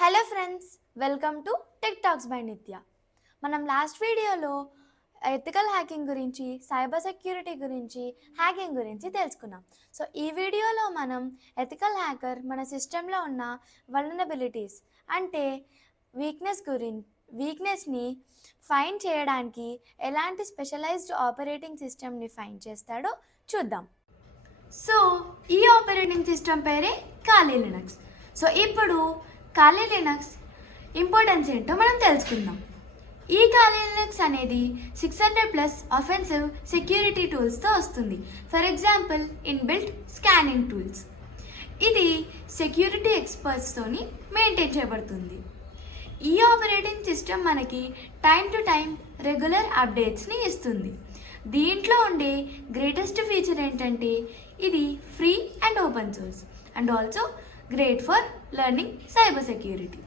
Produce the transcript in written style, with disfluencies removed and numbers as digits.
Hello friends, welcome to tech talks by నిత్య. మనం last వీడియోలో ఎథికల్ హ్యాకింగ్ గురించి, సైబర్ సెక్యూరిటీ గురించి, హ్యాకింగ్ గురించి తెలుసుకున్నాం. సో ఈ వీడియోలో మనం ఎథికల్ హ్యాకర్ మన సిస్టంలో ఉన్న వల్నరబిలిటీస్ అంటే వీక్నెస్ని ఫైండ్ చేయడానికి ఎలాంటి స్పెషలైజ్డ్ ఆపరేటింగ్ సిస్టమ్ని ఫైండ్ చేస్తాడో చూద్దాం. సో ఈ ఆపరేటింగ్ సిస్టమ్ పేరే కాలీ లినక్స్. సో ఇప్పుడు కాలీ లినక్స్ ఇంపార్టెన్స్ ఏంటో మనం తెలుసుకుందాం. ఈ కాలీ లినక్స్ అనేది 600+ అఫెన్సివ్ సెక్యూరిటీ టూల్స్తో వస్తుంది. For example inbuilt scanning tools. ఇది సెక్యూరిటీ ఎక్స్పర్ట్స్తోని మెయింటైన్ చేయబడుతుంది. ఈ ఆపరేటింగ్ సిస్టమ్ మనకి టైం టు టైం రెగ్యులర్ అప్డేట్స్ని ఇస్తుంది. దీంట్లో ఉండే గ్రేటెస్ట్ ఫీచర్ ఏంటంటే ఇది free and open source and also great for learning cyber security.